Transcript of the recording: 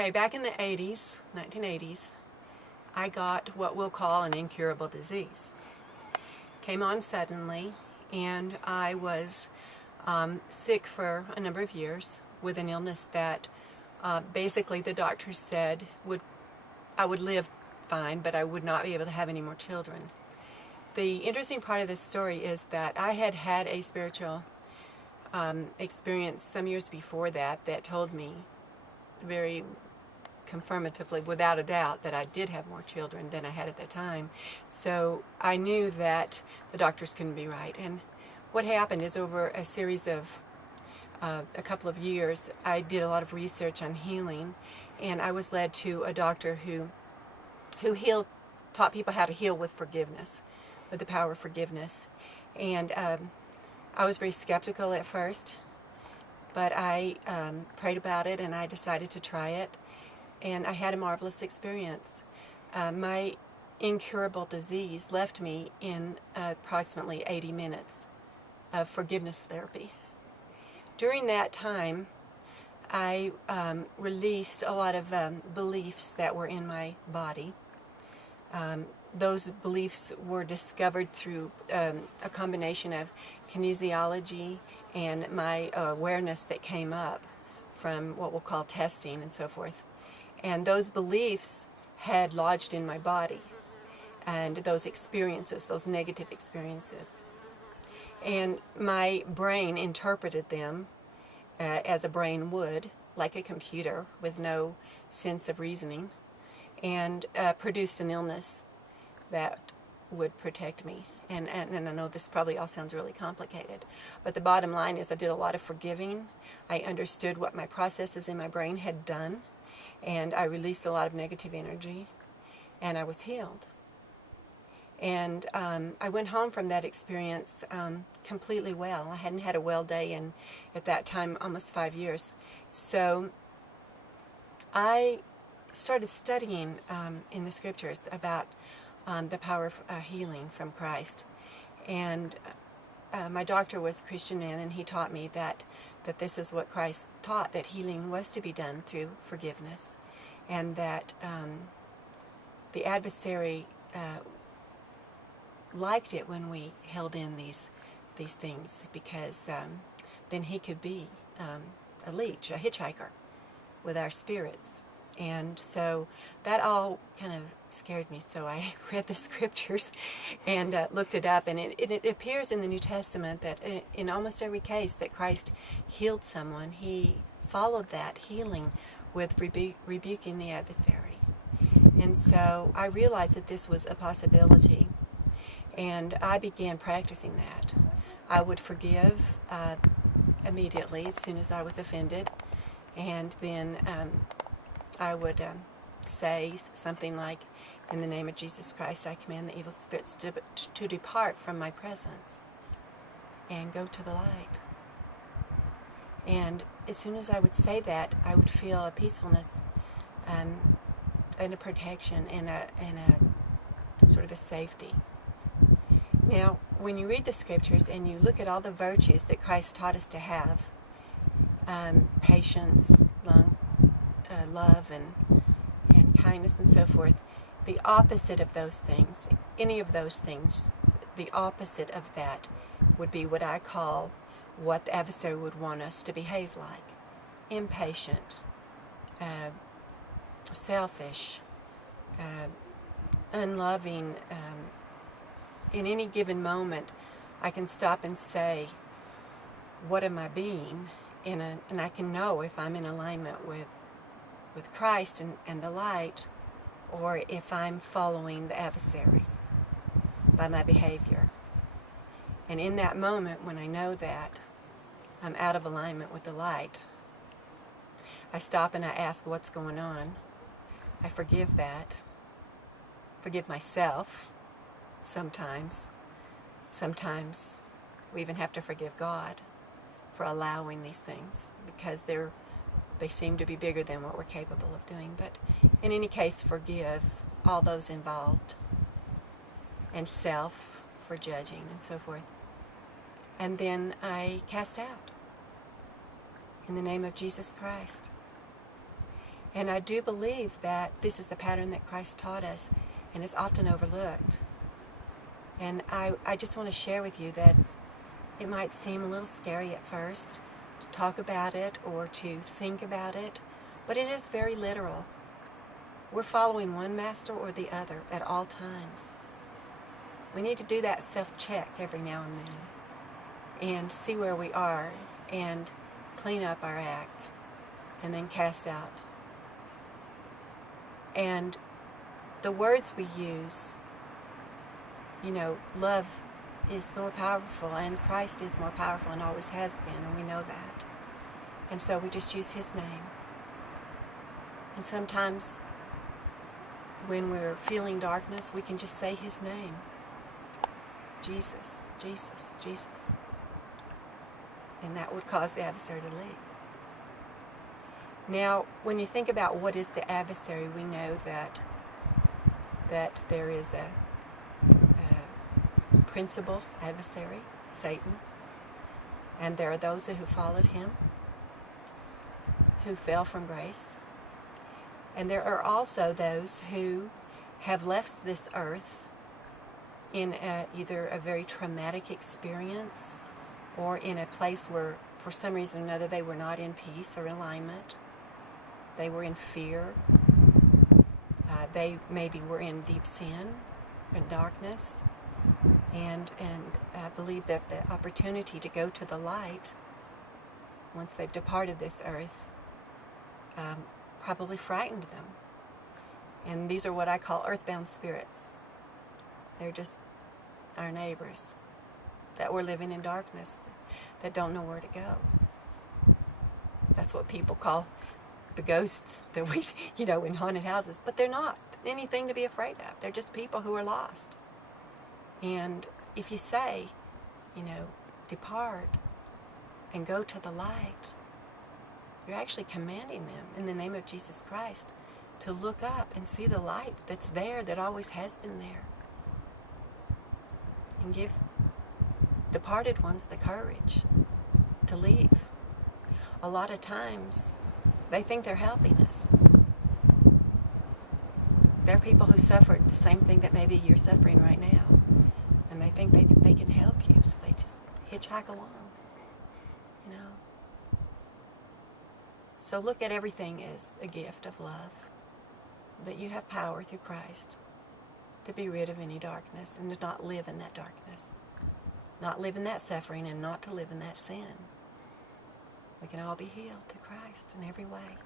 Okay, back in the 80s, 1980s, I got what we'll call an incurable disease. Came on suddenly, and I was sick for a number of years with an illness that basically the doctors said I would live fine, but I would not be able to have any more children. The interesting part of this story is that I had had a spiritual experience some years before that told me very confirmatively, without a doubt, that I did have more children than I had at the time. So I knew that the doctors couldn't be right. And what happened is, over a series of a couple of years, I did a lot of research on healing, and I was led to a doctor who taught people how to heal with forgiveness, with the power of forgiveness. And I was very skeptical at first, but I prayed about it and I decided to try it, and I had a marvelous experience. My incurable disease left me in approximately 80 minutes of forgiveness therapy. During that time, I released a lot of beliefs that were in my body. Those beliefs were discovered through a combination of kinesiology and my awareness that came up from what we'll call testing and so forth. And those beliefs had lodged in my body, and those experiences, those negative experiences. And my brain interpreted them as a brain would, like a computer with no sense of reasoning, and produced an illness that would protect me. And I know this probably all sounds really complicated, but the bottom line is I did a lot of forgiving. I understood what my processes in my brain had done, and I released a lot of negative energy, and I was healed. And I went home from that experience completely well. I hadn't had a well day in, at that time, almost 5 years. So I started studying in the scriptures about the power of healing from Christ. And my doctor was a Christian man, and he taught me that this is what Christ taught, that healing was to be done through forgiveness, and that the adversary liked it when we held in these things, because then he could be a leech, a hitchhiker with our spirits. And so that all kind of scared me, so I read the scriptures and looked it up, and it appears in the New Testament that in almost every case that Christ healed someone, he followed that healing with rebuking the adversary. And so I realized that this was a possibility, and I began practicing that. I would forgive immediately as soon as I was offended, and then I would say something like, "In the name of Jesus Christ, I command the evil spirits to depart from my presence and go to the light." And as soon as I would say that, I would feel a peacefulness and a protection and a sort of a safety. Now, when you read the scriptures and you look at all the virtues that Christ taught us to have, patience, love, and kindness, and so forth, the opposite of those things, any of those things, the opposite of that would be what I call what the adversary would want us to behave like: impatient, selfish, unloving. In any given moment, I can stop and say, what am I being? And I can know if I'm in alignment with Christ and the light, or if I'm following the adversary by my behavior. And in that moment, when I know that I'm out of alignment with the light, I stop and I ask, what's going on? I forgive that. Forgive myself sometimes. Sometimes we even have to forgive God for allowing these things, because they seem to be bigger than what we're capable of doing. But in any case, forgive all those involved, and self for judging and so forth. And then I cast out in the name of Jesus Christ. And I do believe that this is the pattern that Christ taught us, and it's often overlooked. And I just want to share with you that it might seem a little scary at first to talk about it or to think about it, but it is very literal. We're following one master or the other at all times. We need to do that self-check every now and then and see where we are and clean up our act and then cast out. And the words we use, love is more powerful, and Christ is more powerful and always has been, and we know that. And so we just use His name. And sometimes when we're feeling darkness, we can just say His name. Jesus, Jesus, Jesus. And that would cause the adversary to leave. Now, when you think about what is the adversary, we know that there is a principal adversary, Satan, and there are those who followed him, who fell from grace, and there are also those who have left this earth in either a very traumatic experience or in a place where, for some reason or another, they were not in peace or alignment. They were in fear. They maybe were in deep sin and darkness, and believe that the opportunity to go to the light, once they've departed this earth, probably frightened them. And these are what I call earthbound spirits. They're just our neighbors that were living in darkness, that don't know where to go. That's what people call the ghosts that we, in haunted houses. But they're not anything to be afraid of. They're just people who are lost. And if you say, depart and go to the light, you're actually commanding them in the name of Jesus Christ to look up and see the light that's there, that always has been there. And give departed ones the courage to leave. A lot of times, they think they're helping us. There are people who suffered the same thing that maybe you're suffering right now, and they think they can help you, so they just hitchhike along, So look at everything as a gift of love, but you have power through Christ to be rid of any darkness and to not live in that darkness, not live in that suffering, and not to live in that sin. We can all be healed through Christ in every way.